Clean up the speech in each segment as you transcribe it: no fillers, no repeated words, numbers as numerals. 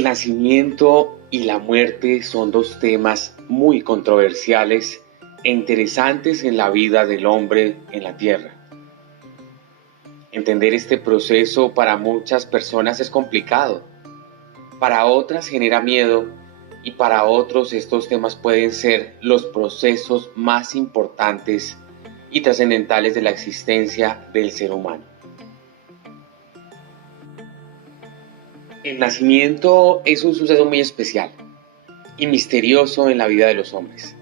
El nacimiento y la muerte son dos temas muy controversiales e interesantes en la vida del hombre en la tierra. Entender este proceso para muchas personas es complicado, para otras genera miedo y para otros estos temas pueden ser los procesos más importantes y trascendentales de la existencia del ser humano. El nacimiento es un suceso muy especial y misterioso en la vida de los hombres.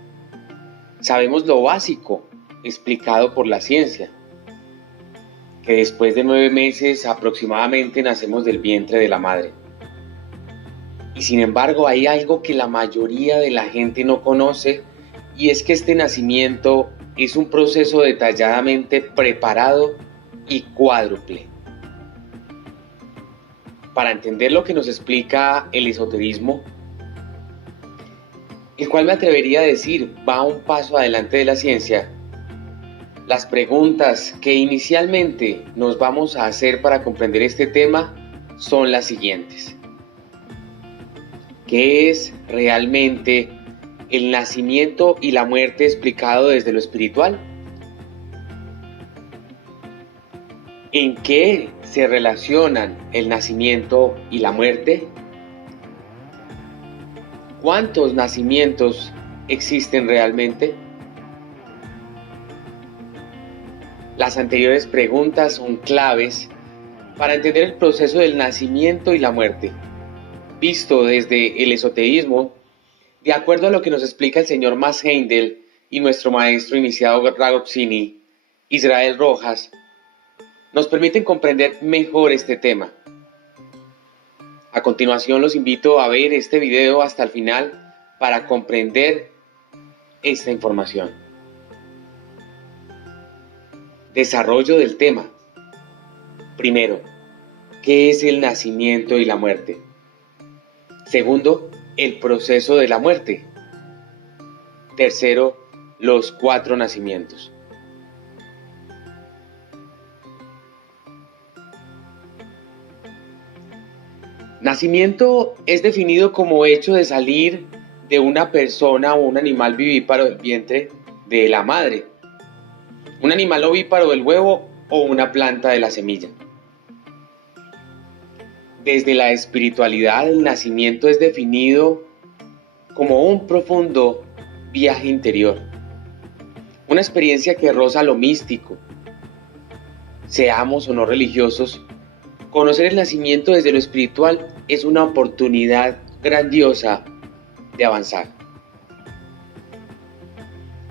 Sabemos lo básico, explicado por la ciencia, que después de 9 meses aproximadamente nacemos del vientre de la madre. Y sin embargo hay algo que la mayoría de la gente no conoce y es que este nacimiento es un proceso detalladamente preparado y cuádruple. Para entender lo que nos explica el esoterismo, el cual me atrevería a decir va un paso adelante de la ciencia, las preguntas que inicialmente nos vamos a hacer para comprender este tema son las siguientes. ¿Qué es realmente el nacimiento y la muerte explicado desde lo espiritual? ¿En qué se relacionan el nacimiento y la muerte? ¿Cuántos nacimientos existen realmente? Las anteriores preguntas son claves para entender el proceso del nacimiento y la muerte, visto desde el esoterismo, de acuerdo a lo que nos explica el señor Max Heindel y nuestro maestro iniciado Ragopsini, Israel Rojas, nos permiten comprender mejor este tema. A continuación los invito a ver este video hasta el final para comprender esta información. Desarrollo del tema. Primero, ¿qué es el nacimiento y la muerte? Segundo, el proceso de la muerte. Tercero, los 4 nacimientos. Nacimiento es definido como hecho de salir de una persona o un animal vivíparo del vientre de la madre, un animal ovíparo del huevo o una planta de la semilla. Desde la espiritualidad, el nacimiento es definido como un profundo viaje interior, una experiencia que roza lo místico. Seamos o no religiosos, conocer el nacimiento desde lo espiritual es una oportunidad grandiosa de avanzar.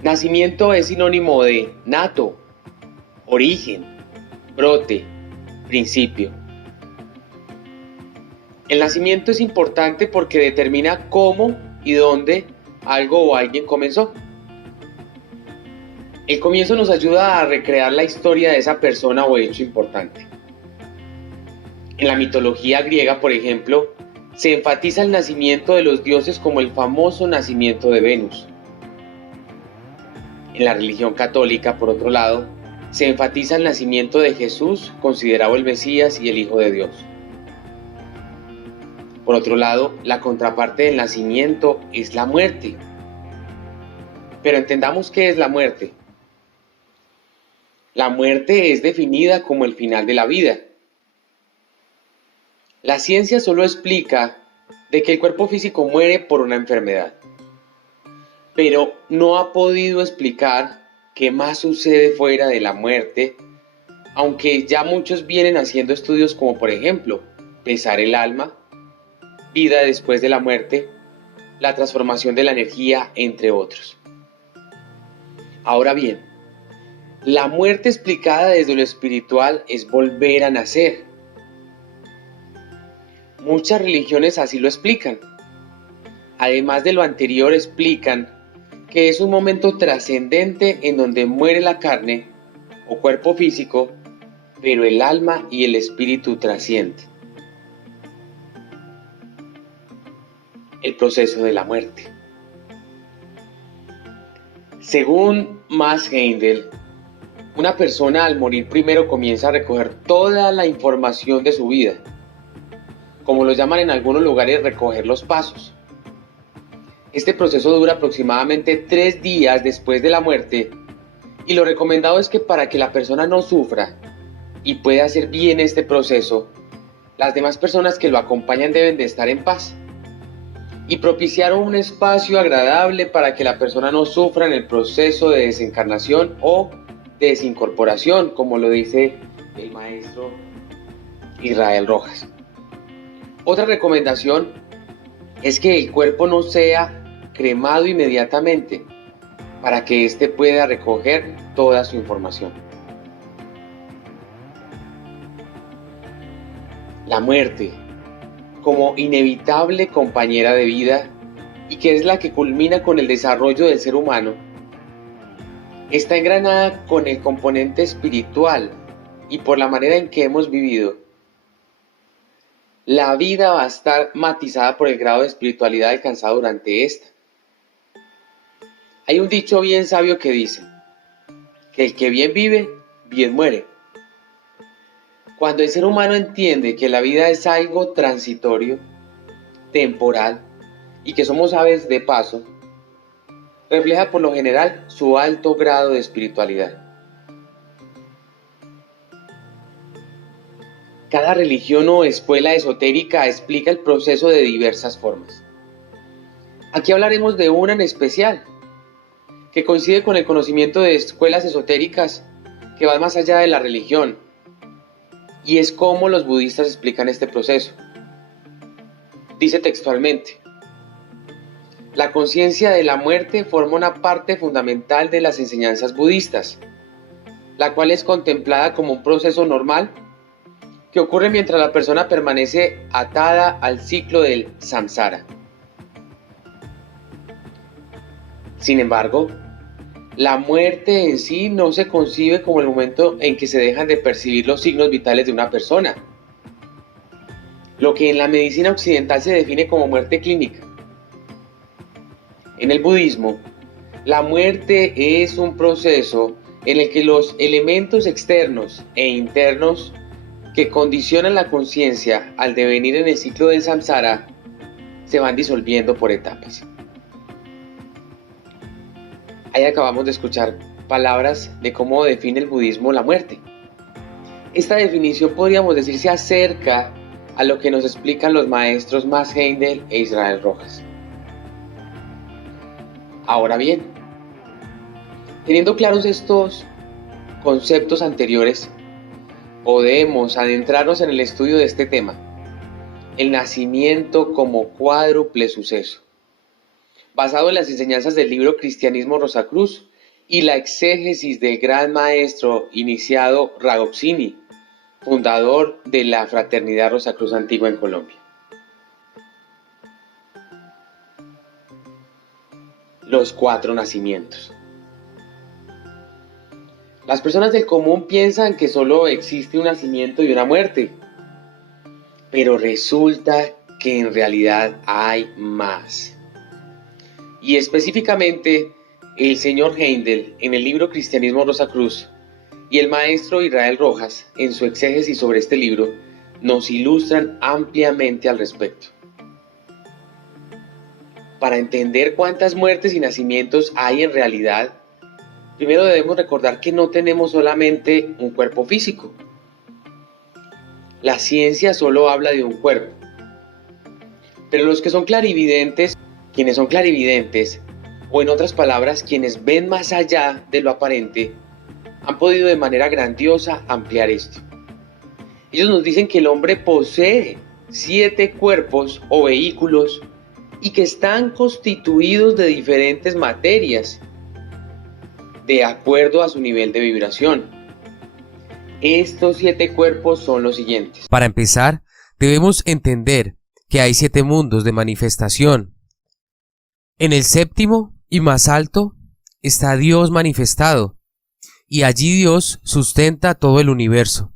Nacimiento es sinónimo de nato, origen, brote, principio. El nacimiento es importante porque determina cómo y dónde algo o alguien comenzó. El comienzo nos ayuda a recrear la historia de esa persona o hecho importante. En la mitología griega, por ejemplo, se enfatiza el nacimiento de los dioses como el famoso nacimiento de Venus. En la religión católica, por otro lado, se enfatiza el nacimiento de Jesús, considerado el Mesías y el Hijo de Dios. Por otro lado, la contraparte del nacimiento es la muerte. Pero entendamos qué es la muerte. La muerte es definida como el final de la vida. La ciencia solo explica de que el cuerpo físico muere por una enfermedad, pero no ha podido explicar qué más sucede fuera de la muerte, aunque ya muchos vienen haciendo estudios como por ejemplo, pesar el alma, vida después de la muerte, la transformación de la energía, entre otros. Ahora bien, la muerte explicada desde lo espiritual es volver a nacer. Muchas religiones así lo explican. Además de lo anterior, explican que es un momento trascendente en donde muere la carne o cuerpo físico, pero el alma y el espíritu trascienden. El proceso de la muerte. Según Max Heindel, una persona al morir primero comienza a recoger toda la información de su vida, como lo llaman en algunos lugares, recoger los pasos. Este proceso dura aproximadamente 3 días después de la muerte y lo recomendado es que para que la persona no sufra y pueda hacer bien este proceso, las demás personas que lo acompañan deben de estar en paz y propiciar un espacio agradable para que la persona no sufra en el proceso de desencarnación o de desincorporación, como lo dice el maestro Israel Rojas. Otra recomendación es que el cuerpo no sea cremado inmediatamente para que éste pueda recoger toda su información. La muerte, como inevitable compañera de vida y que es la que culmina con el desarrollo del ser humano, está engranada con el componente espiritual y por la manera en que hemos vivido. La vida va a estar matizada por el grado de espiritualidad alcanzado durante esta. Hay un dicho bien sabio que dice que el que bien vive, bien muere. Cuando el ser humano entiende que la vida es algo transitorio, temporal y que somos aves de paso, refleja por lo general su alto grado de espiritualidad. Cada religión o escuela esotérica explica el proceso de diversas formas. Aquí hablaremos de una en especial, que coincide con el conocimiento de escuelas esotéricas que van más allá de la religión, y es cómo los budistas explican este proceso. Dice textualmente: la conciencia de la muerte forma una parte fundamental de las enseñanzas budistas, la cual es contemplada como un proceso normal que ocurre mientras la persona permanece atada al ciclo del samsara. Sin embargo, la muerte en sí no se concibe como el momento en que se dejan de percibir los signos vitales de una persona, lo que en la medicina occidental se define como muerte clínica. En el budismo, la muerte es un proceso en el que los elementos externos e internos que condicionan la conciencia al devenir en el ciclo del samsara se van disolviendo por etapas. Ahí acabamos de escuchar palabras de cómo define el budismo la muerte. Esta definición podríamos decir se acerca a lo que nos explican los maestros Max Heindel e Israel Rojas. Ahora bien, teniendo claros estos conceptos anteriores, podemos adentrarnos en el estudio de este tema, el nacimiento como cuádruple suceso, basado en las enseñanzas del libro Cristianismo Rosacruz y la exégesis del gran maestro iniciado Ragocini, fundador de la Fraternidad Rosacruz Antigua en Colombia. Los 4 nacimientos. Las personas del común piensan que solo existe un nacimiento y una muerte, pero resulta que en realidad hay más. Y específicamente, el señor Heindel, en el libro Cristianismo Rosacruz, y el maestro Israel Rojas, en su exégesis sobre este libro, nos ilustran ampliamente al respecto. Para entender cuántas muertes y nacimientos hay en realidad, primero debemos recordar que no tenemos solamente un cuerpo físico. La ciencia solo habla de un cuerpo. Pero los que son clarividentes, quienes son clarividentes, o en otras palabras, quienes ven más allá de lo aparente, han podido de manera grandiosa ampliar esto. Ellos nos dicen que el hombre posee 7 cuerpos o vehículos y que están constituidos de diferentes materias, de acuerdo a su nivel de vibración. Estos 7 cuerpos son los siguientes. Para empezar, debemos entender que hay 7 mundos de manifestación. En el 7º y más alto está Dios manifestado, y allí Dios sustenta todo el universo.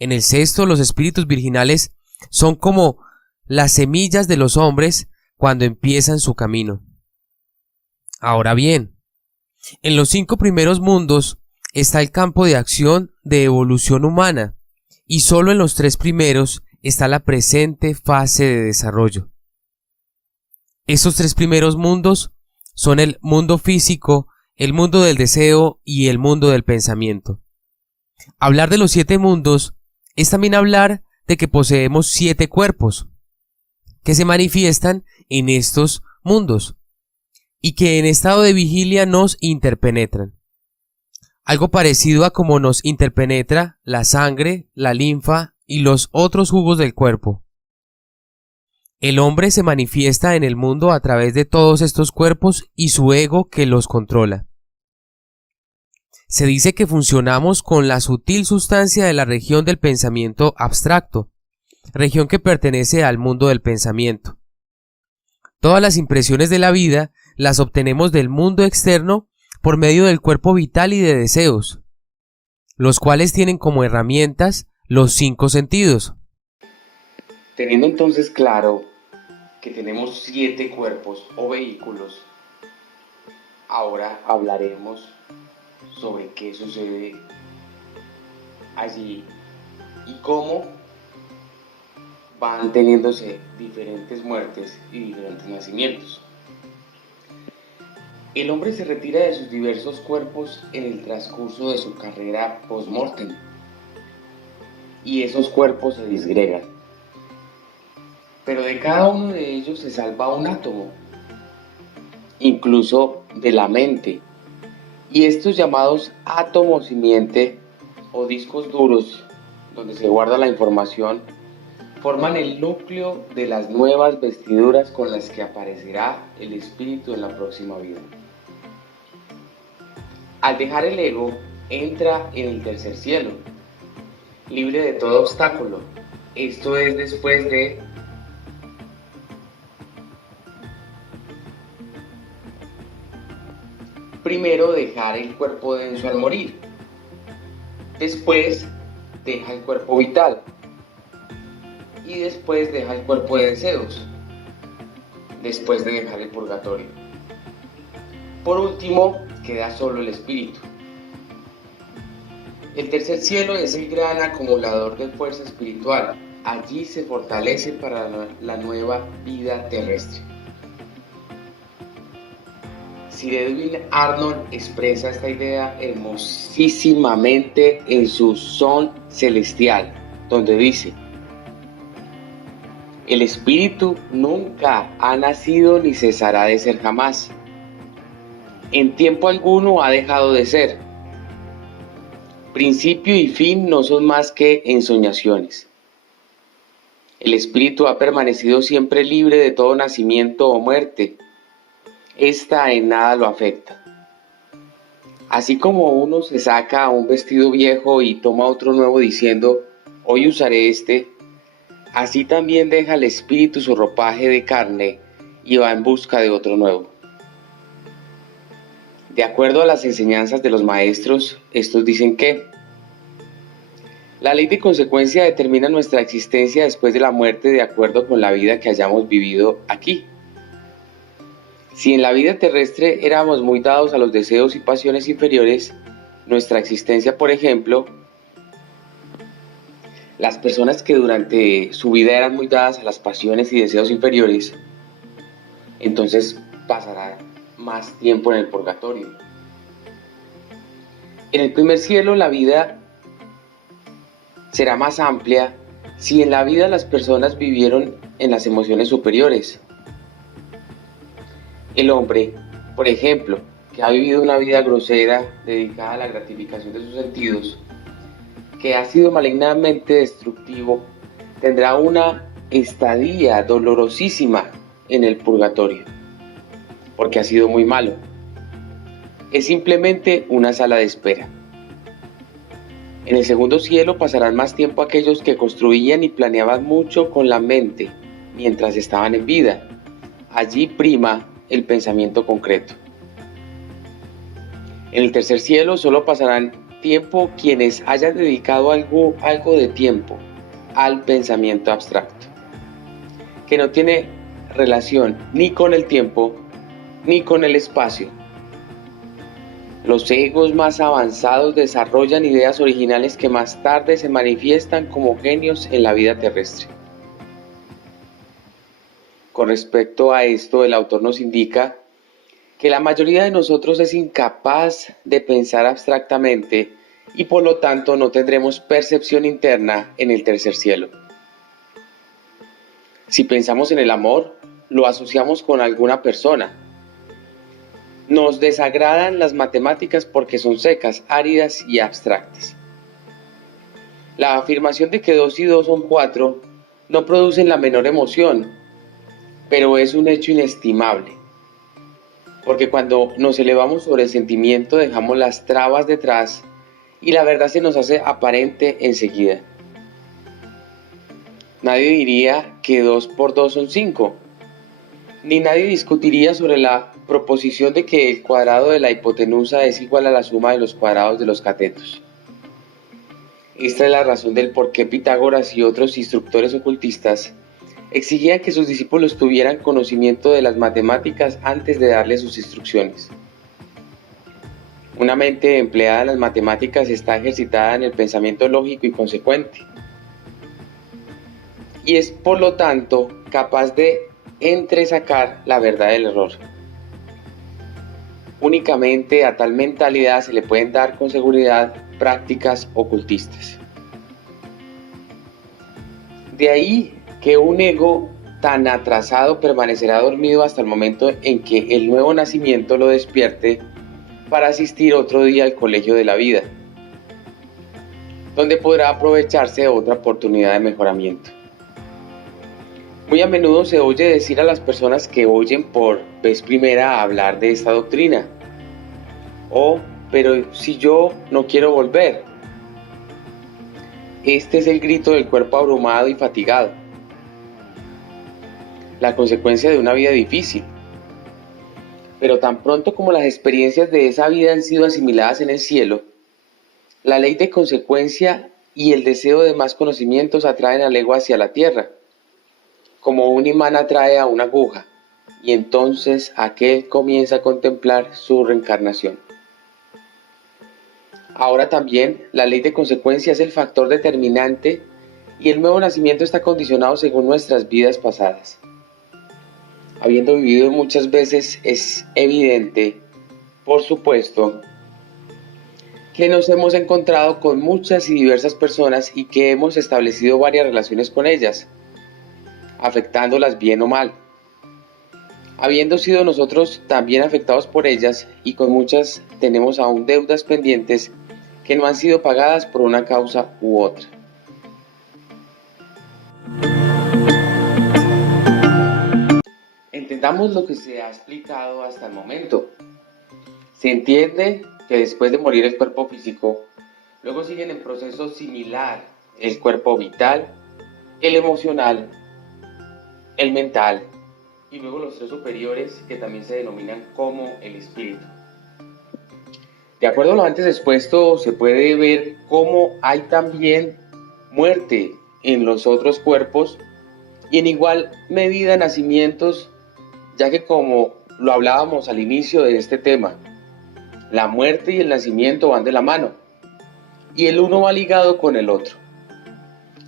En el 6º los espíritus virginales son como las semillas de los hombres cuando empiezan su camino. Ahora bien, en los 5 primeros mundos está el campo de acción de evolución humana, y solo en los 3 primeros está la presente fase de desarrollo. Estos tres primeros mundos son el mundo físico, el mundo del deseo y el mundo del pensamiento. Hablar de los 7 mundos es también hablar de que poseemos 7 cuerpos que se manifiestan en estos mundos y que en estado de vigilia nos interpenetran. Algo parecido a como nos interpenetra la sangre, la linfa y los otros jugos del cuerpo. El hombre se manifiesta en el mundo a través de todos estos cuerpos y su ego que los controla. Se dice que funcionamos con la sutil sustancia de la región del pensamiento abstracto, región que pertenece al mundo del pensamiento. Todas las impresiones de la vida las obtenemos del mundo externo por medio del cuerpo vital y de deseos, los cuales tienen como herramientas los 5 sentidos. Teniendo entonces claro que tenemos 7 cuerpos o vehículos, ahora hablaremos sobre qué sucede allí y cómo van teniéndose diferentes muertes y diferentes nacimientos. El hombre se retira de sus diversos cuerpos en el transcurso de su carrera post-mortem y esos cuerpos se disgregan. Pero de cada uno de ellos se salva un átomo, incluso de la mente. Y estos llamados átomos simiente o discos duros, donde se guarda la información, forman el núcleo de las nuevas vestiduras con las que aparecerá el espíritu en la próxima vida. Al dejar el ego, entra en el tercer cielo, libre de todo obstáculo. Esto es después de primero dejar el cuerpo denso al morir, después deja el cuerpo vital y después deja el cuerpo de deseos, después de dejar el purgatorio. Por último, queda solo el espíritu. El tercer cielo es el gran acumulador de fuerza espiritual. Allí se fortalece para la nueva vida terrestre. Sir Edwin Arnold expresa esta idea hermosísimamente en su Son Celestial, donde dice: el espíritu nunca ha nacido ni cesará de ser jamás. En tiempo alguno ha dejado de ser. Principio y fin no son más que ensoñaciones. El espíritu ha permanecido siempre libre de todo nacimiento o muerte. Esta en nada lo afecta. Así como uno se saca un vestido viejo y toma otro nuevo diciendo, hoy usaré este, así también deja el espíritu su ropaje de carne y va en busca de otro nuevo. De acuerdo a las enseñanzas de los maestros, estos dicen que la ley de consecuencia determina nuestra existencia después de la muerte de acuerdo con la vida que hayamos vivido aquí. Si en la vida terrestre éramos muy dados a los deseos y pasiones inferiores, nuestra existencia, por ejemplo, las personas que durante su vida eran muy dadas a las pasiones y deseos inferiores, entonces pasarán más tiempo en el purgatorio. En el primer cielo la vida será más amplia si en la vida las personas vivieron en las emociones superiores. El hombre, por ejemplo, que ha vivido una vida grosera dedicada a la gratificación de sus sentidos, que ha sido malignamente destructivo, tendrá una estadía dolorosísima en el purgatorio, porque ha sido muy malo. Es simplemente una sala de espera. En el segundo cielo pasarán más tiempo aquellos que construían y planeaban mucho con la mente mientras estaban en vida. Allí prima el pensamiento concreto. En el tercer cielo solo pasarán tiempo quienes hayan dedicado algo de tiempo al pensamiento abstracto, que no tiene relación ni con el tiempo ni con el espacio. Los egos más avanzados desarrollan ideas originales que más tarde se manifiestan como genios en la vida terrestre. Con respecto a esto, el autor nos indica que la mayoría de nosotros es incapaz de pensar abstractamente y por lo tanto no tendremos percepción interna en el tercer cielo. Si pensamos en el amor, lo asociamos con alguna persona. Nos desagradan las matemáticas porque son secas, áridas y abstractas. La afirmación de que 2 y 2 son 4 no produce la menor emoción, pero es un hecho inestimable. Porque cuando nos elevamos sobre el sentimiento dejamos las trabas detrás y la verdad se nos hace aparente enseguida. Nadie diría que 2 por 2 son 5, ni nadie discutiría sobre la proposición de que el cuadrado de la hipotenusa es igual a la suma de los cuadrados de los catetos. Esta es la razón del por qué Pitágoras y otros instructores ocultistas exigían que sus discípulos tuvieran conocimiento de las matemáticas antes de darles sus instrucciones. Una mente empleada en las matemáticas está ejercitada en el pensamiento lógico y consecuente, y es por lo tanto capaz de entresacar la verdad del error. Únicamente a tal mentalidad se le pueden dar con seguridad prácticas ocultistas. De ahí que un ego tan atrasado permanecerá dormido hasta el momento en que el nuevo nacimiento lo despierte para asistir otro día al colegio de la vida, donde podrá aprovecharse de otra oportunidad de mejoramiento. Muy a menudo se oye decir a las personas que oyen por vez primera hablar de esta doctrina: pero si yo no quiero volver. Este es el grito del cuerpo abrumado y fatigado, la consecuencia de una vida difícil. Pero tan pronto como las experiencias de esa vida han sido asimiladas en el cielo, la ley de consecuencia y el deseo de más conocimientos atraen al ego hacia la tierra, como un imán atrae a una aguja, y entonces aquel comienza a contemplar su reencarnación. Ahora también la ley de consecuencia es el factor determinante y el nuevo nacimiento está condicionado según nuestras vidas pasadas. Habiendo vivido muchas veces, es evidente, por supuesto, que nos hemos encontrado con muchas y diversas personas y que hemos establecido varias relaciones con ellas, afectándolas bien o mal. Habiendo sido nosotros también afectados por ellas, y con muchas tenemos aún deudas pendientes que no han sido pagadas por una causa u otra. Entendamos lo que se ha explicado hasta el momento. Se entiende que después de morir el cuerpo físico, luego siguen en proceso similar el cuerpo vital, el emocional, el mental y luego los 3 superiores, que también se denominan como el espíritu. De acuerdo a lo antes expuesto, se puede ver cómo hay también muerte en los otros cuerpos y en igual medida nacimientos, ya que como lo hablábamos al inicio de este tema, la muerte y el nacimiento van de la mano y el uno va ligado con el otro.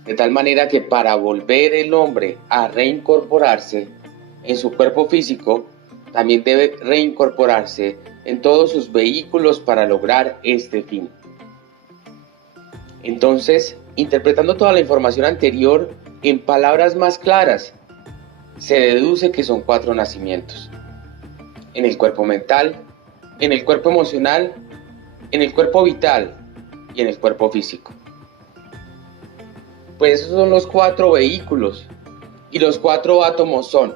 De tal manera que para volver el hombre a reincorporarse en su cuerpo físico, también debe reincorporarse en todos sus vehículos para lograr este fin. Entonces, interpretando toda la información anterior en palabras más claras, se deduce que son 4 nacimientos: en el cuerpo mental, en el cuerpo emocional, en el cuerpo vital y en el cuerpo físico. Pues esos son los 4 vehículos, y los 4 átomos son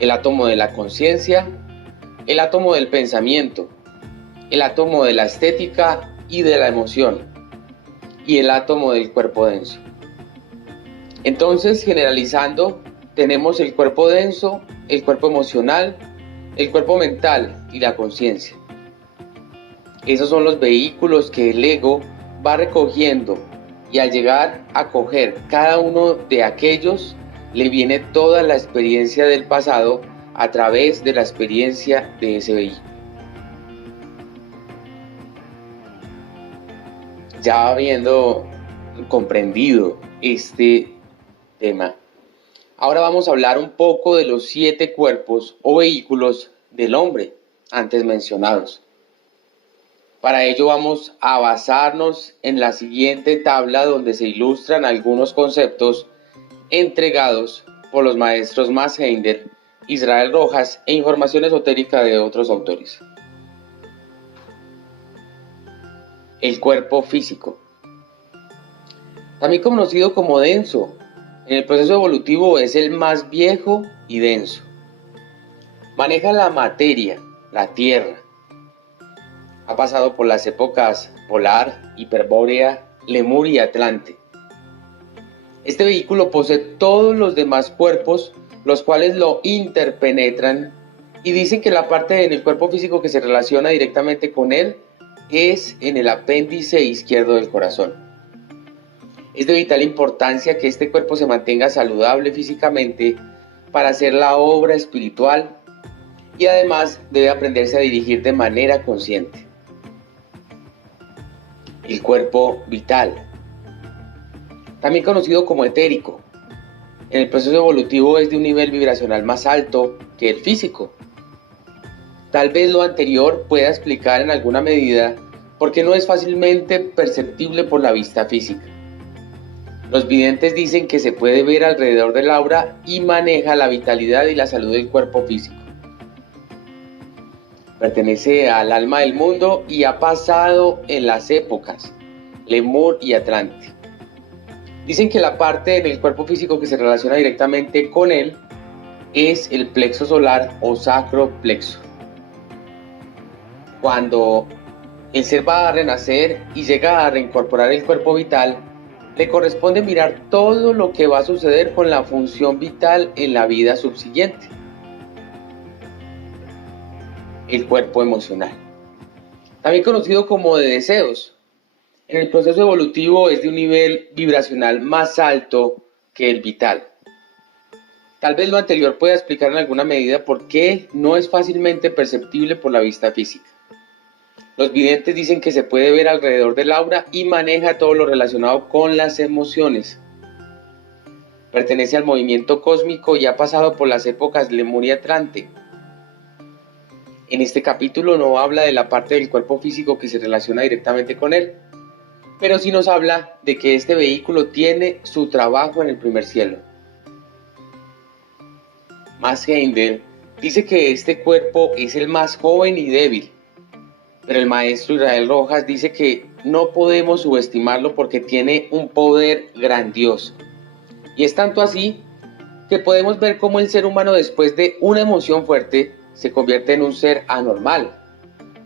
el átomo de la conciencia, el átomo del pensamiento, el átomo de la estética y de la emoción, y el átomo del cuerpo denso. Entonces, generalizando, tenemos el cuerpo denso, el cuerpo emocional, el cuerpo mental y la conciencia. Esos son los vehículos que el ego va recogiendo, y al llegar a coger cada uno de aquellos, le viene toda la experiencia del pasado a través de la experiencia de ese vehículo. ya habiendo comprendido este tema, ahora vamos a hablar un poco de los 7 cuerpos o vehículos del hombre antes mencionados. Para ello vamos a basarnos en la siguiente tabla donde se ilustran algunos conceptos entregados por los maestros Max Heindel, Israel Rojas e información esotérica de otros autores. El cuerpo físico, también conocido como denso, en el proceso evolutivo es el más viejo y denso. Maneja la materia, la tierra. Ha pasado por las épocas polar, hiperbórea, Lemur y Atlante. Este vehículo posee todos los demás cuerpos, los cuales lo interpenetran y dicen que la parte en el cuerpo físico que se relaciona directamente con él es en el apéndice izquierdo del corazón. Es de vital importancia que este cuerpo se mantenga saludable físicamente para hacer la obra espiritual y además debe aprenderse a dirigir de manera consciente. El cuerpo vital, también conocido como etérico, en el proceso evolutivo es de un nivel vibracional más alto que el físico. Tal vez lo anterior pueda explicar en alguna medida por qué no es fácilmente perceptible por la vista física. Los videntes dicen que se puede ver alrededor del aura y maneja la vitalidad y la salud del cuerpo físico. Pertenece al alma del mundo y ha pasado en las épocas Lemur y Atlante. Dicen que la parte del cuerpo físico que se relaciona directamente con él es el plexo solar o sacro plexo. Cuando el ser va a renacer y llega a reincorporar el cuerpo vital, le corresponde mirar todo lo que va a suceder con la función vital en la vida subsiguiente. El cuerpo emocional, también conocido como de deseos, en el proceso evolutivo es de un nivel vibracional más alto que el vital. Tal vez lo anterior pueda explicar en alguna medida por qué no es fácilmente perceptible por la vista física. Los videntes dicen que se puede ver alrededor del aura y maneja todo lo relacionado con las emociones. Pertenece al movimiento cósmico y ha pasado por las épocas Lemur y Atlante. En este capítulo no habla de la parte del cuerpo físico que se relaciona directamente con él, pero sí nos habla de que este vehículo tiene su trabajo en el primer cielo. Max Heindel dice que este cuerpo es el más joven y débil, pero el maestro Israel Rojas dice que no podemos subestimarlo porque tiene un poder grandioso. Y es tanto así que podemos ver cómo el ser humano después de una emoción fuerte se convierte en un ser anormal,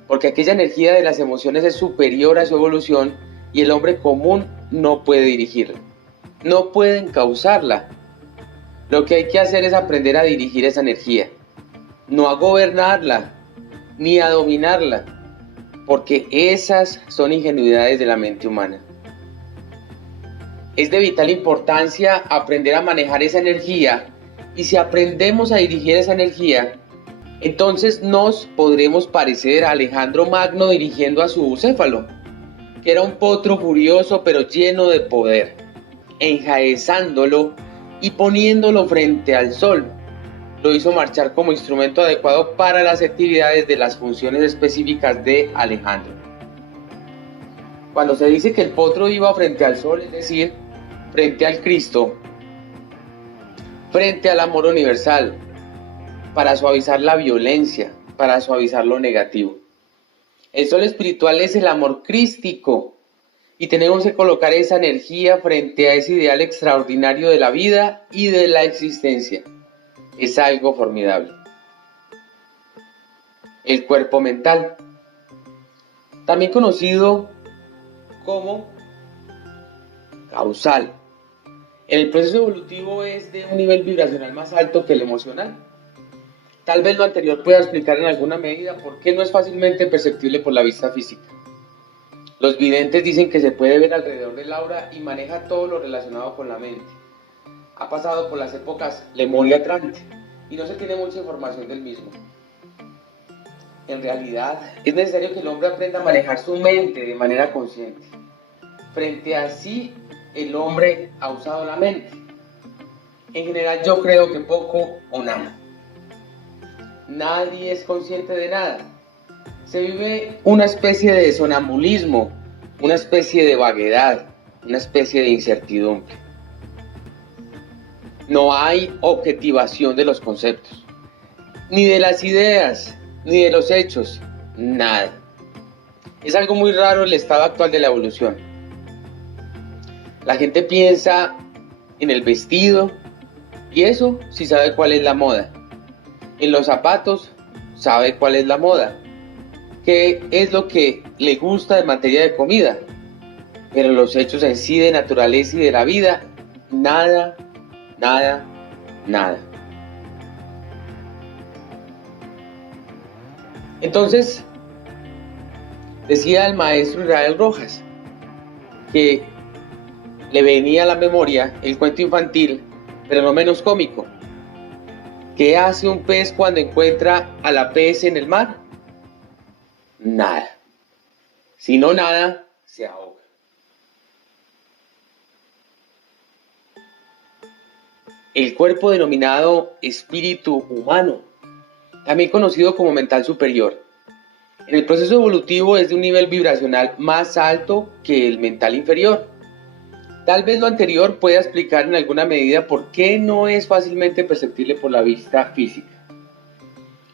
porque aquella energía de las emociones es superior a su evolución y el hombre común no puede dirigirla, no puede encauzarla. Lo que hay que hacer es aprender a dirigir esa energía, no a gobernarla, ni a dominarla, porque esas son ingenuidades de la mente humana. Es de vital importancia aprender a manejar esa energía, y si aprendemos a dirigir esa energía, entonces nos podremos parecer a Alejandro Magno dirigiendo a su bucéfalo, que era un potro furioso pero lleno de poder, enjaezándolo y poniéndolo frente al sol. Lo hizo marchar como instrumento adecuado para las actividades de las funciones específicas de Alejandro. Cuando se dice que el potro iba frente al sol, es decir, frente al Cristo, frente al amor universal, para suavizar la violencia, para suavizar lo negativo. El sol espiritual es el amor crístico y tenemos que colocar esa energía frente a ese ideal extraordinario de la vida y de la existencia. Es algo formidable. El cuerpo mental, también conocido como causal. El proceso evolutivo es de un nivel vibracional más alto que el emocional. Tal vez lo anterior pueda explicar en alguna medida por qué no es fácilmente perceptible por la vista física. Los videntes dicen que se puede ver alrededor del aura y maneja todo lo relacionado con la mente. Ha pasado por las épocas Lemur y Atlante y no se tiene mucha información del mismo. En realidad, es necesario que el hombre aprenda a manejar su mente de manera consciente. frente a sí el hombre ha usado la mente. En general yo creo que poco o nada. Nadie es consciente de nada. Se vive una especie de sonambulismo, una especie de vaguedad, una especie de incertidumbre. No hay objetivación de los conceptos, ni de las ideas, ni de los hechos, nada. Es algo muy raro el estado actual de la evolución. La gente piensa en el vestido, y eso sí sabe cuál es la moda. En los zapatos sabe cuál es la moda. Qué es lo que le gusta en materia de comida. Pero los hechos en sí de naturaleza y de la vida, nada, nada, nada. Entonces, decía el maestro Israel Rojas que le venía a la memoria el cuento infantil, pero no menos cómico. ¿Qué hace un pez cuando encuentra a la pez en el mar? Nada. Si no nada, se ahoga. El cuerpo denominado espíritu humano, también conocido como mental superior, en el proceso evolutivo es de un nivel vibracional más alto que el mental inferior. Tal vez lo anterior pueda explicar en alguna medida por qué no es fácilmente perceptible por la vista física.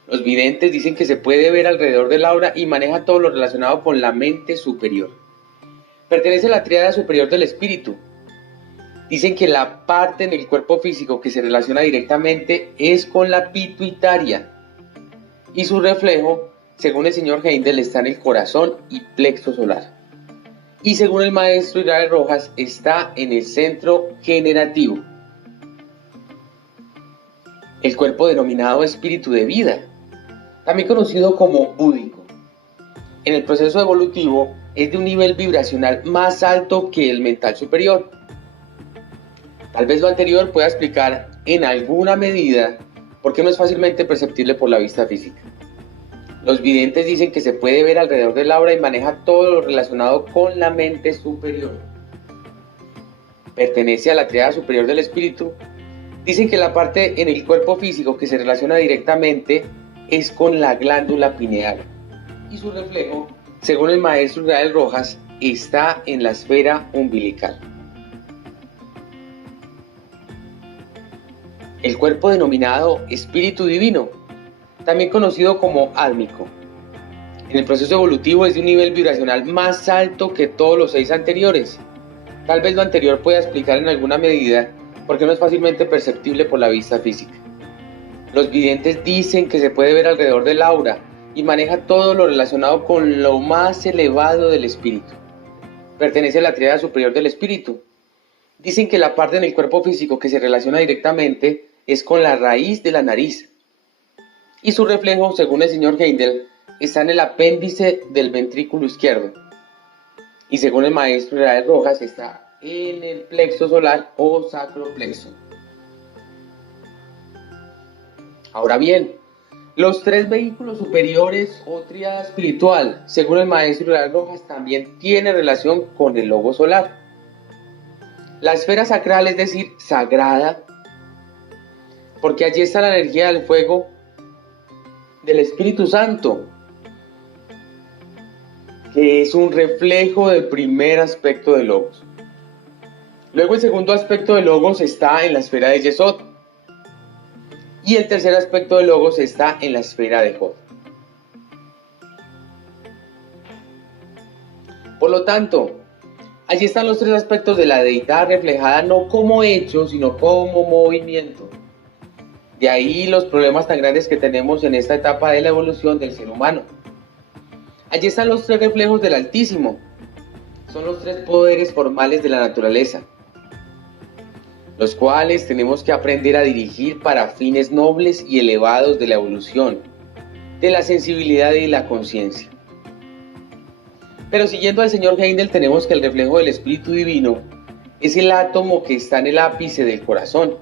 Los videntes dicen que se puede ver alrededor del aura y maneja todo lo relacionado con la mente superior. Pertenece a la tríada superior del espíritu. Dicen que la parte en el cuerpo físico que se relaciona directamente es con la pituitaria y su reflejo, según el señor Heindel, está en el corazón y plexo solar. Y según el maestro Israel Rojas, está en el centro generativo. El cuerpo denominado espíritu de vida, también conocido como búdico, en el proceso evolutivo es de un nivel vibracional más alto que el mental superior. Tal vez lo anterior pueda explicar en alguna medida por qué no es fácilmente perceptible por la vista física. Los videntes dicen que se puede ver alrededor del aura y maneja todo lo relacionado con la mente superior. Pertenece a la tríada superior del espíritu. Dicen que la parte en el cuerpo físico que se relaciona directamente es con la glándula pineal. Y su reflejo, según el maestro Israel Rojas, está en la esfera umbilical. El cuerpo denominado espíritu divino, también conocido como álmico, en el proceso evolutivo es de un nivel vibracional más alto que todos los 6 anteriores. Tal vez lo anterior pueda explicar en alguna medida por qué no es fácilmente perceptible por la vista física. Los videntes dicen que se puede ver alrededor del aura y maneja todo lo relacionado con lo más elevado del espíritu. Pertenece a la tríada superior del espíritu. Dicen que la parte en el cuerpo físico que se relaciona directamente es con la raíz de la nariz. Y su reflejo, según el señor Heindel, está en el apéndice del ventrículo izquierdo. Y según el maestro Israel Rojas, está en el plexo solar o sacroplexo. Ahora bien, los 3 vehículos superiores o tríada espiritual, según el maestro Israel Rojas, también tiene relación con el logo solar. La esfera sacral, es decir, sagrada, porque allí está la energía del fuego del Espíritu Santo, que es un reflejo del primer aspecto de Logos. Luego el segundo aspecto de Logos está en la esfera de Yesod, y el tercer aspecto de Logos está en la esfera de Jod. Por lo tanto, allí están los 3 aspectos de la deidad reflejada no como hecho, sino como movimiento. De ahí los problemas tan grandes que tenemos en esta etapa de la evolución del ser humano. Allí están los 3 reflejos del Altísimo. Son los 3 poderes formales de la naturaleza, los cuales tenemos que aprender a dirigir para fines nobles y elevados de la evolución, de la sensibilidad y la conciencia. Pero siguiendo al señor Heindel, tenemos que el reflejo del Espíritu Divino es el átomo que está en el ápice del corazón.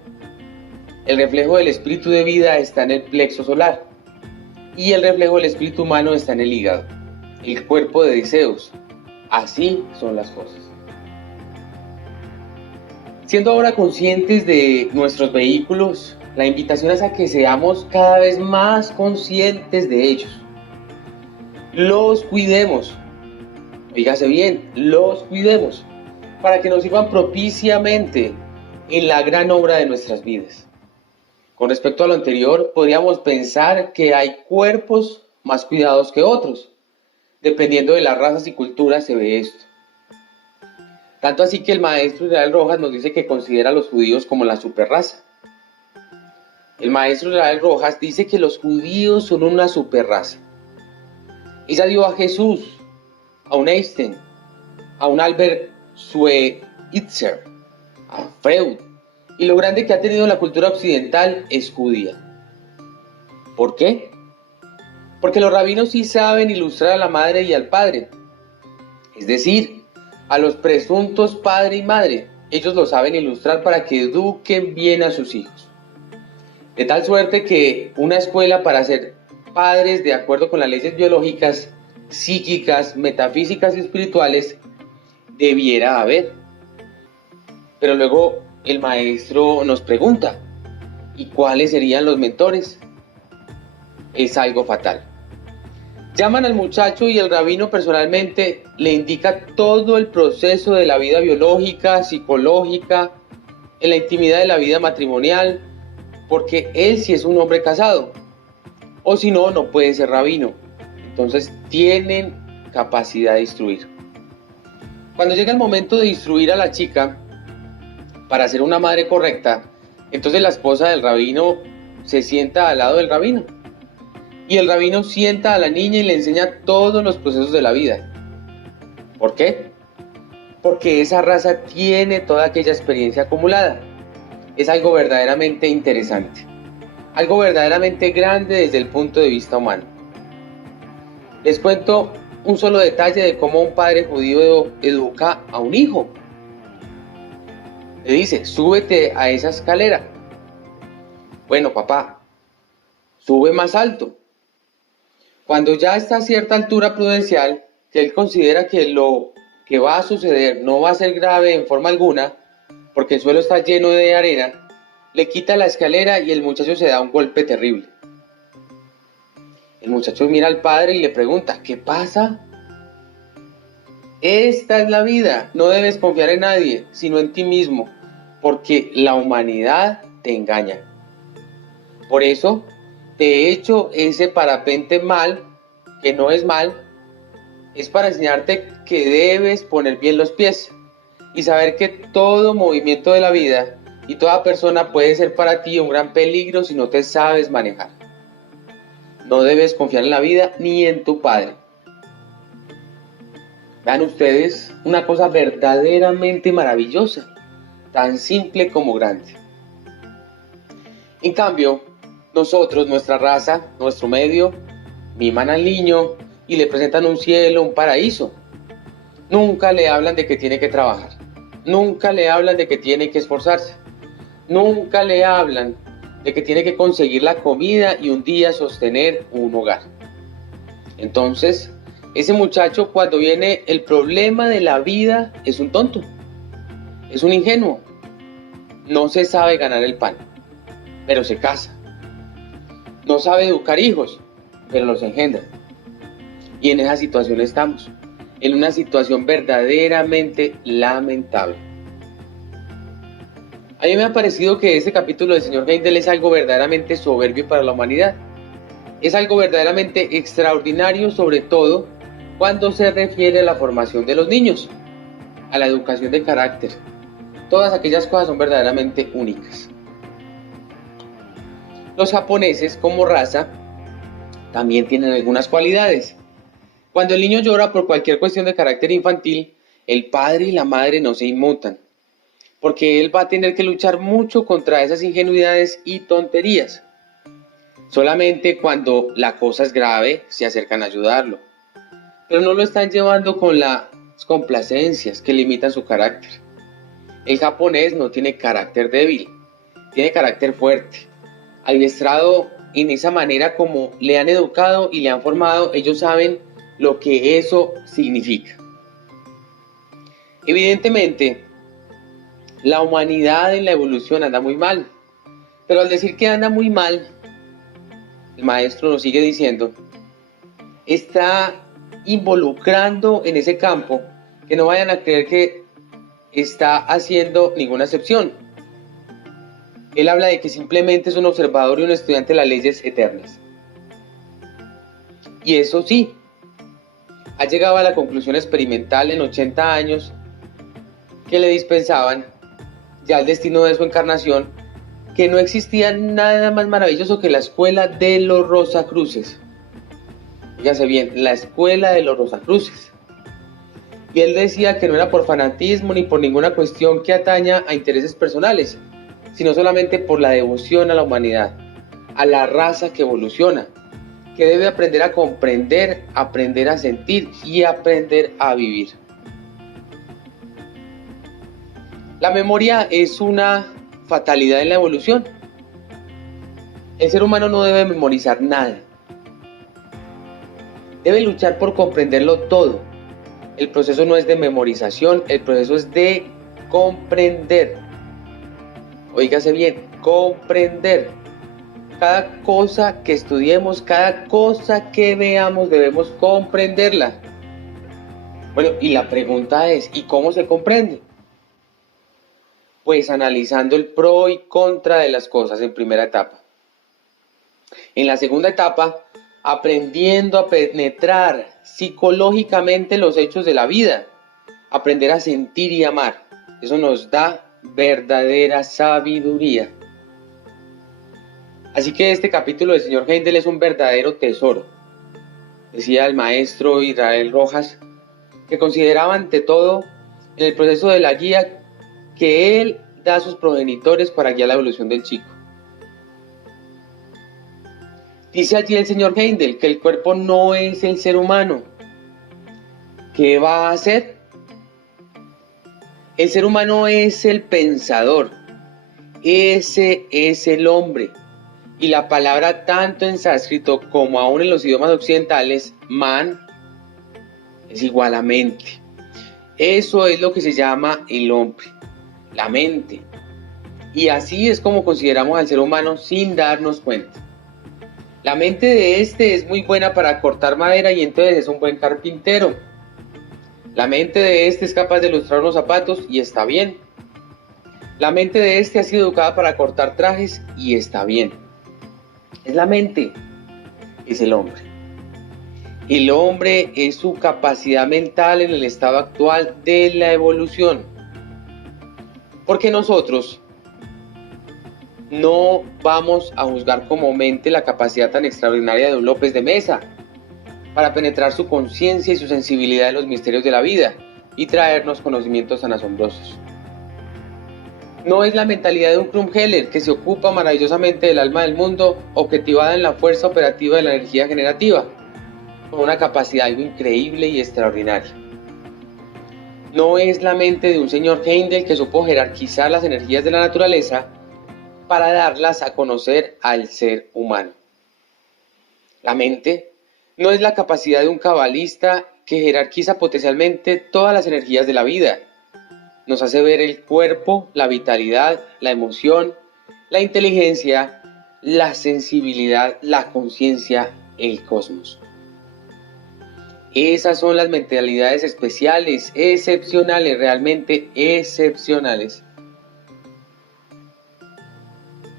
El reflejo del espíritu de vida está en el plexo solar y el reflejo del espíritu humano está en el hígado, el cuerpo de deseos. Así son las cosas. Siendo ahora conscientes de nuestros vehículos, la invitación es a que seamos cada vez más conscientes de ellos. Los cuidemos, oígase bien, los cuidemos, para que nos sirvan propiciamente en la gran obra de nuestras vidas. Con respecto a lo anterior, podríamos pensar que hay cuerpos más cuidados que otros. Dependiendo de las razas y culturas se ve esto. Tanto así que el maestro Israel Rojas nos dice que considera a los judíos como la superraza. El maestro Israel Rojas dice que los judíos son una superraza. Ella dio a Jesús, a un Einstein, a un Albert Schweitzer, a Freud, y lo grande que ha tenido la cultura occidental es judía. ¿Por qué? Porque los rabinos sí saben ilustrar a la madre y al padre, es decir, a los presuntos padre y madre. Ellos lo saben ilustrar para que eduquen bien a sus hijos. De tal suerte que una escuela para ser padres de acuerdo con las leyes biológicas, psíquicas, metafísicas y espirituales debiera haber. Pero luego el maestro nos pregunta, ¿y cuáles serían los mentores? Es algo fatal. Llaman al muchacho y el rabino personalmente le indica todo el proceso de la vida biológica, psicológica, en la intimidad de la vida matrimonial, porque él sí es un hombre casado, o si no, no puede ser rabino. Entonces tienen capacidad de instruir. Cuando llega el momento de instruir a la chica para ser una madre correcta, entonces la esposa del rabino se sienta al lado del rabino. Y el rabino sienta a la niña y le enseña todos los procesos de la vida. ¿Por qué? Porque esa raza tiene toda aquella experiencia acumulada. Es algo verdaderamente interesante. Algo verdaderamente grande desde el punto de vista humano. Les cuento un solo detalle de cómo un padre judío educa a un hijo. Le dice, súbete a esa escalera. Bueno, papá, sube más alto. Cuando ya está a cierta altura prudencial, que él considera que lo que va a suceder no va a ser grave en forma alguna, porque el suelo está lleno de arena, le quita la escalera y el muchacho se da un golpe terrible. El muchacho mira al padre y le pregunta, ¿qué pasa? Esta es la vida, no debes confiar en nadie, sino en ti mismo, porque la humanidad te engaña. Por eso, te he hecho ese parapente mal, que no es mal, es para enseñarte que debes poner bien los pies y saber que todo movimiento de la vida y toda persona puede ser para ti un gran peligro si no te sabes manejar. No debes confiar en la vida ni en tu padre. Vean ustedes una cosa verdaderamente maravillosa, tan simple como grande. En cambio, nosotros, nuestra raza, nuestro medio, miman al niño y le presentan un cielo, un paraíso. Nunca le hablan de que tiene que trabajar. Nunca le hablan de que tiene que esforzarse. Nunca le hablan de que tiene que conseguir la comida y un día sostener un hogar. Entonces, ese muchacho cuando viene el problema de la vida es un tonto, es un ingenuo. No se sabe ganar el pan, pero se casa. No sabe educar hijos, pero los engendra. Y en esa situación estamos, en una situación verdaderamente lamentable. A mí me ha parecido que este capítulo del señor Heindel es algo verdaderamente soberbio para la humanidad. Es algo verdaderamente extraordinario, sobre todo cuando se refiere a la formación de los niños, a la educación de carácter. Todas aquellas cosas son verdaderamente únicas. Los japoneses, como raza, también tienen algunas cualidades. Cuando el niño llora por cualquier cuestión de carácter infantil, el padre y la madre no se inmutan, porque él va a tener que luchar mucho contra esas ingenuidades y tonterías. Solamente cuando la cosa es grave se acercan a ayudarlo, pero no lo están llevando con las complacencias que limitan su carácter. El japonés no tiene carácter débil, tiene carácter fuerte. Adiestrado en esa manera como le han educado y le han formado, ellos saben lo que eso significa. Evidentemente, La humanidad en la evolución anda muy mal. Pero al decir que anda muy mal, el maestro nos sigue diciendo, está involucrando en ese campo que no vayan a creer que está haciendo ninguna excepción. Él habla de que simplemente es un observador y un estudiante de las leyes eternas. Y eso sí, ha llegado a la conclusión experimental en 80 años que le dispensaban ya el destino de su encarnación, que no existía nada más maravilloso que la escuela de los Rosacruces. Fíjense bien, la escuela de los Rosacruces. Y él decía que no era por fanatismo ni por ninguna cuestión que ataña a intereses personales, sino solamente por la devoción a la humanidad, a la raza que evoluciona, que debe aprender a comprender, aprender a sentir y aprender a vivir. La memoria es una fatalidad en la evolución. El ser humano no debe memorizar nada. Debe luchar por comprenderlo todo. El proceso no es de memorización, el proceso es de comprender. Óigase bien, comprender. Cada cosa que estudiemos, cada cosa que veamos, debemos comprenderla. Bueno, y la pregunta es, ¿y cómo se comprende? Pues analizando el pro y contra de las cosas en primera etapa. En la segunda etapa, aprendiendo a penetrar psicológicamente los hechos de la vida, aprender a sentir y amar. Eso nos da verdadera sabiduría. Así que este capítulo del señor Heindel es un verdadero tesoro. Decía el maestro Israel Rojas que consideraba ante todo en el proceso de la guía que él da a sus progenitores para guiar la evolución del chico. Dice allí el señor Heindel que el cuerpo no es el ser humano. ¿Qué va a hacer? El ser humano es el pensador. Ese es el hombre. Y la palabra tanto en sánscrito como aún en los idiomas occidentales, man, es igual a mente. Eso es lo que se llama el hombre, la mente. Y así es como consideramos al ser humano sin darnos cuenta. La mente de este es muy buena para cortar madera y entonces es un buen carpintero. La mente de este es capaz de ilustrar unos zapatos y está bien. La mente de este ha sido educada para cortar trajes y está bien. Es la mente, es el hombre. El hombre es su capacidad mental en el estado actual de la evolución. Porque nosotros no vamos a juzgar como mente la capacidad tan extraordinaria de don López de Mesa para penetrar su conciencia y su sensibilidad de los misterios de la vida y traernos conocimientos tan asombrosos. No es la mentalidad de un Krumheller que se ocupa maravillosamente del alma del mundo, objetivada en la fuerza operativa de la energía generativa, con una capacidad algo increíble y extraordinaria. No es la mente de un señor Heindel que supo jerarquizar las energías de la naturaleza para darlas a conocer al ser humano. La mente no es la capacidad de un cabalista que jerarquiza potencialmente todas las energías de la vida. Nos hace ver el cuerpo, la vitalidad, la emoción, la inteligencia, la sensibilidad, la conciencia, el cosmos. Esas son las mentalidades especiales, excepcionales, realmente excepcionales.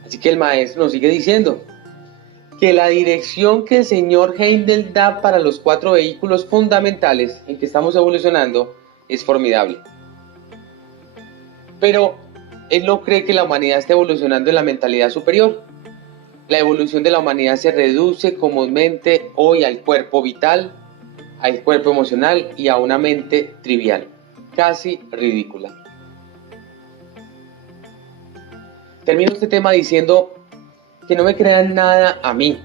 Así que el maestro nos sigue diciendo que la dirección que el señor Heindel da para los 4 vehículos fundamentales en que estamos evolucionando es formidable. Pero él no cree que la humanidad esté evolucionando en la mentalidad superior. La evolución de la humanidad se reduce comúnmente hoy al cuerpo vital, al cuerpo emocional y a una mente trivial, casi ridícula. Termino este tema diciendo que no me crean nada a mí,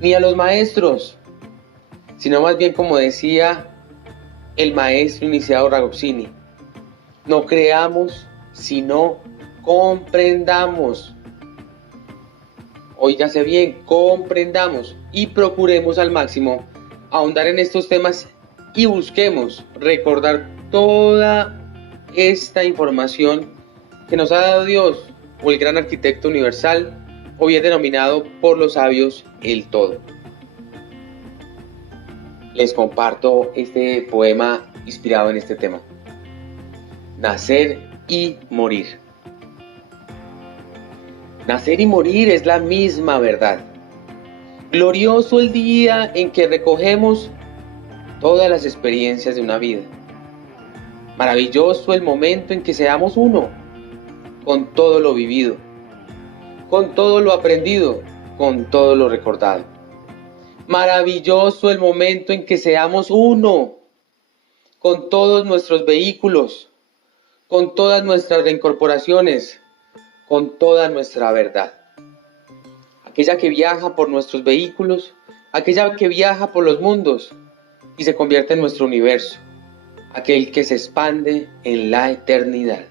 ni a los maestros, sino más bien como decía el maestro iniciado Ragusini, no creamos, sino comprendamos. Óigase bien, comprendamos y procuremos al máximo ahondar en estos temas y busquemos recordar toda esta información que nos ha dado Dios, o el gran arquitecto universal, o bien denominado por los sabios el todo. Les comparto este poema inspirado en este tema. Nacer y morir. Nacer y morir es la misma verdad. Glorioso el día en que recogemos todas las experiencias de una vida. Maravilloso el momento en que seamos uno, con todo lo vivido, con todo lo aprendido, con todo lo recordado. Maravilloso el momento en que seamos uno, con todos nuestros vehículos, con todas nuestras reincorporaciones, con toda nuestra verdad. Aquella que viaja por nuestros vehículos, aquella que viaja por los mundos y se convierte en nuestro universo, aquel que se expande en la eternidad.